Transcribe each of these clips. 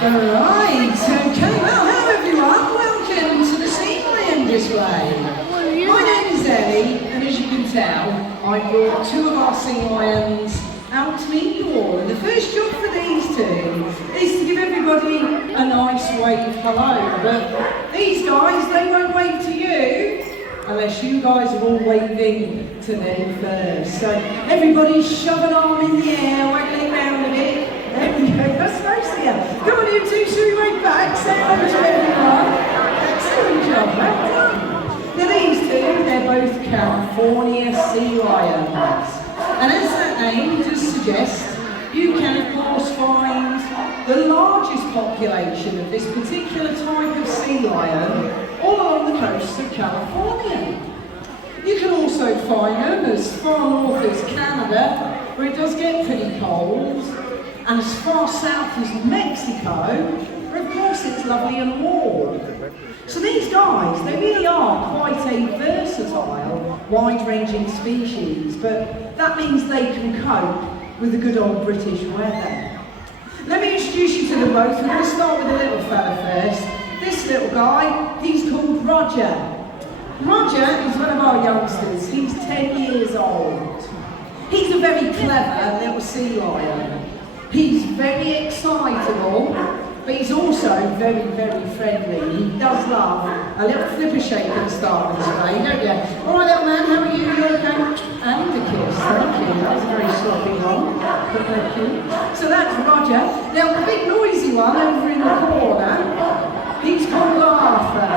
Alright, okay, well, hello everyone, welcome to the Sealion display. My name is Ellie, and as you can tell, I brought two of our sea lions out to meet you all. And the first job for these two is to give everybody a nice wave hello. But these guys, they won't wave to you unless you guys are all waving to them first. So everybody shove an arm in the air, waggling around a bit. There we go, that's nice here. Come on you two, shall we wave back? Say hello to everyone. Excellent job, well done. Now these two, they're both California sea lions. And as that name does suggest, you can of course find the largest population of this particular type of sea lion all along the coast of California. You can also find them as far north as Canada, where it does get pretty cold, and as far south as Mexico, where of course it's lovely and warm. So these guys, they really are quite a versatile, wide-ranging species, but that means they can cope with the good old British weather. Let me introduce you to them both. We're going to start with the little fella first. This little guy, he's called Roger. Roger is one of our youngsters. He's 10 years old. He's a very clever little sea lion. He's very excitable, but he's also very, very friendly. He does love a little flipper shake at the start of the display, don't you? All right, little man, how are you? You okay? And a kiss, thank you. That was a very sloppy one, but thank you. So that's Roger. Now, the big noisy one over in the corner, he's called Arthur.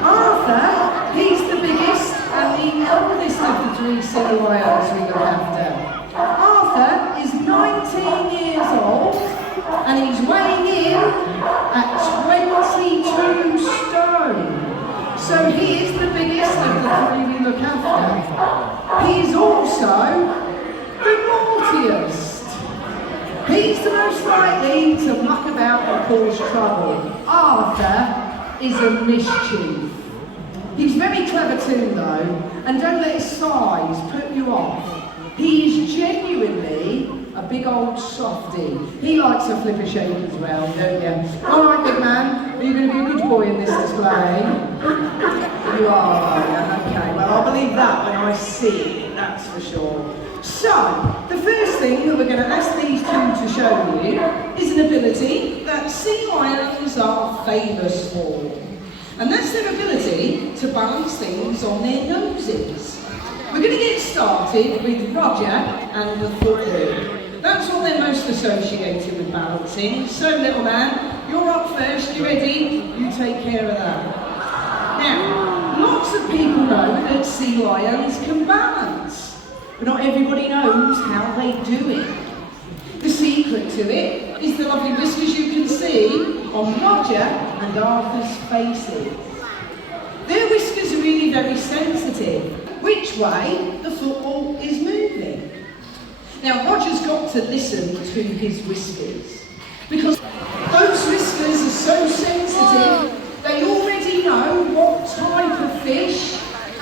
Arthur, he's the biggest and the eldest of the three sea lions we look after. Arthur is 19 years old and he's weighing in at 22 stone. So he is the biggest of the three we look after. He is also the naughtiest. He's the most likely to muck about and cause trouble. Arthur is a mischief. He's very clever too though, and don't let his size put you off. He is genuinely a big old softie. He likes a flipper shake as well, don't you? All right, big man, are you going to be a good boy in this display? You are, okay. Well, I'll believe that when I see it, that's for sure. So, the first thing that we're going to ask these two to show you is an ability that sea lions are famous for. And that's their ability to balance things on their noses. We're going to get started with Roger and the foot loop. That's what they're most associated with balancing. So little man, you're up first, you ready? You take care of that. Now, lots of people know that sea lions can balance, but not everybody knows how they do it. The secret to it is the lovely whiskers you can see on Roger and Arthur's faces. Their whiskers are really very sensitive which way the football is moving. Now Roger's got to listen to his whiskers because those whiskers are so sensitive they already know what type of fish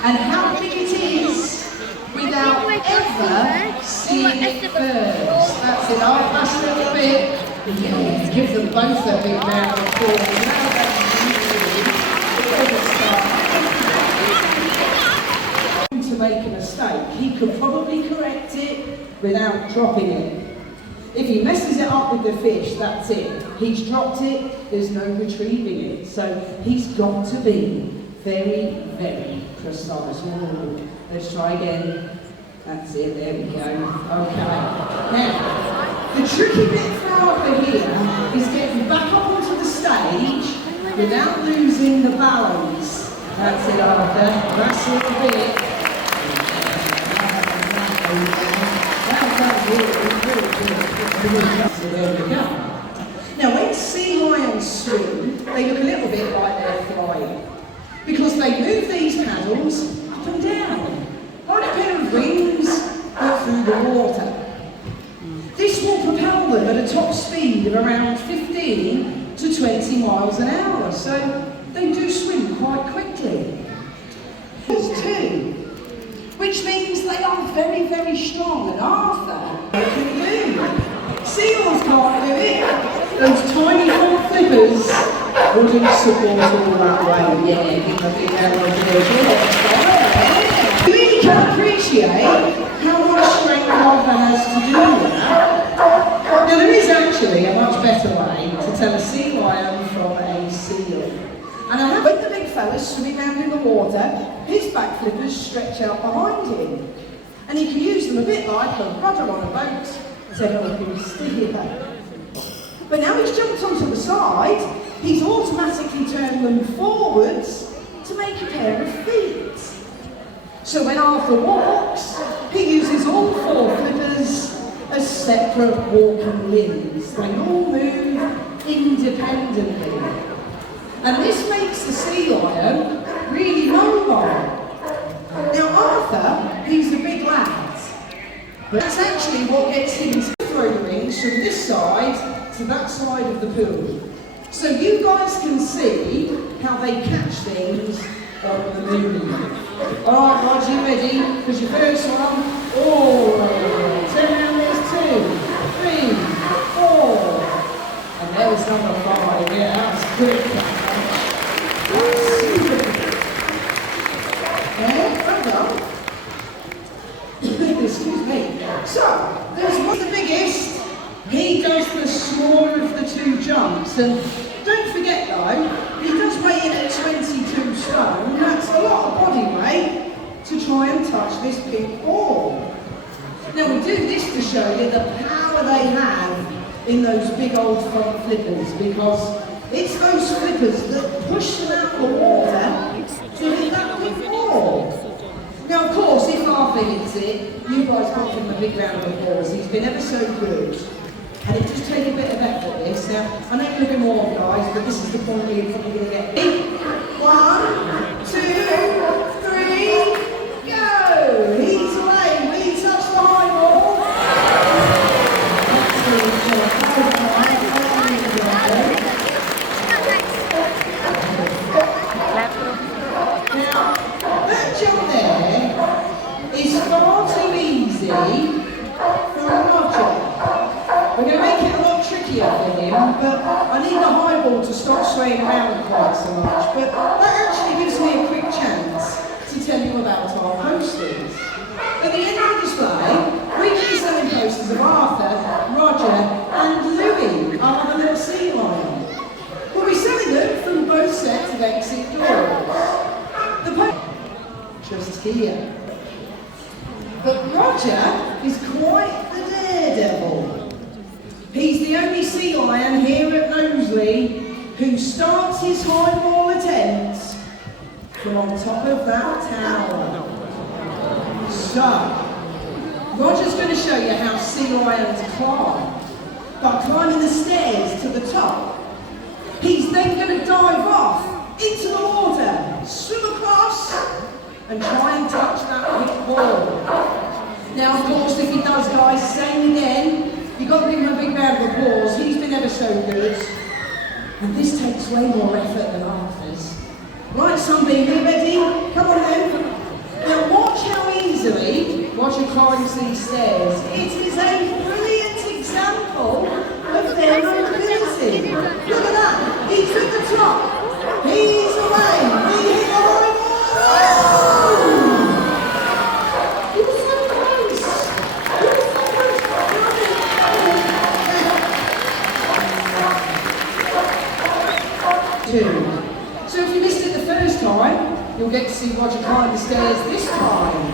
and how big it is without ever seeing it first. That's it, I'll pass a little bit. Give them both a big round of applause. To make a mistake, he could probably correct it without dropping it. If he messes it up with the fish, that's it. He's dropped it, there's no retrieving it. So he's got to be very, very precise. Ooh, let's try again. That's it, there we go. Okay. Now, the tricky bit for Arthur here is getting back up onto the stage without losing the balance. That's it, Arthur. That's it a bit. So there we go. Now when sea lions swim, they look a little bit like they're flying because they move these paddles up and down like a pair of wings but through the water. This will propel them at a top speed of around 15 to 20 miles an hour, so they do swim quite quickly. Too, which means they are very, very strong, and Arthur can do. Seals can't do it. Those tiny wooden support all that way. Yeah, give them a big hand of applause. You really can appreciate how much strength Arthur has to do that. Now there is actually a much better way to tell a sea lion from a seal. And I have when the big fella's swimming around in the water, his back flippers stretch out behind him. And he can use them a bit like a rudder on a boat to help him steer. But now he's jumped onto the side, he's automatically turned them forwards to make a pair of feet. So when Arthur walks, he uses all four flippers as separate walking limbs. They all move independently. And this makes the sea lion really mobile. Now Arthur, he's a big lad. But that's actually what gets him to throw the rings from this side to that side of the pool. So you guys can see how they catch things on the move. Alright, Rod, you ready? Because your first one, oh, turn around, there's 2, 3, 4. And there's number 5. Yeah, that's good. Excuse me. So, there's one of the biggest. He does the smaller of the 2 jumps. And don't forget though, he does weigh in at 22 stone. That's a lot of body weight to try and touch this big ball. Now we do this to show you the power they have in those big old front flippers, because it's those flippers that push them out of the water to hit that big ball. Now of course, if Arthur hits it, you guys can give him a big round of applause. He's been ever so good. And it just takes a bit of effort, this. Now, I know you're looking more guys, but this is the point where you're probably going to get big. 1, 2, 3, go! He's away. Will he touch the high ball? Now, that jump there is far too easy for Roger. We're going to make it a lot trickier for him, but I need the high ball to stop swaying around quite so much. But that actually gives me a quick chance to tell you about our posters. At the end of the display, we've been selling posters of Arthur, Roger and Louis, our other little sea lion. We'll be selling them from both sets of exit doors. The poster just here. But Roger is quite the daredevil. He's the only sea lion here at Knowsley who starts his high ball attempts from on top of that tower. So, Roger's going to show you how sea lions climb by climbing the stairs to the top. He's then going to dive off into the water, swim across and try and touch that big ball. Now of course if he does, guys, same again. You've got to give him a big round of applause. He's been ever so good. And this takes way more effort than Arthur's. Right, Sunbeam, you ready? Come on then. Now watch how easily Roger climbs these stairs. It is a brilliant example of their mobility. Look at that. He's at the top. He's away. He hit the high ball. So if you missed it the first time, you'll get to see Roger climb the stairs this time.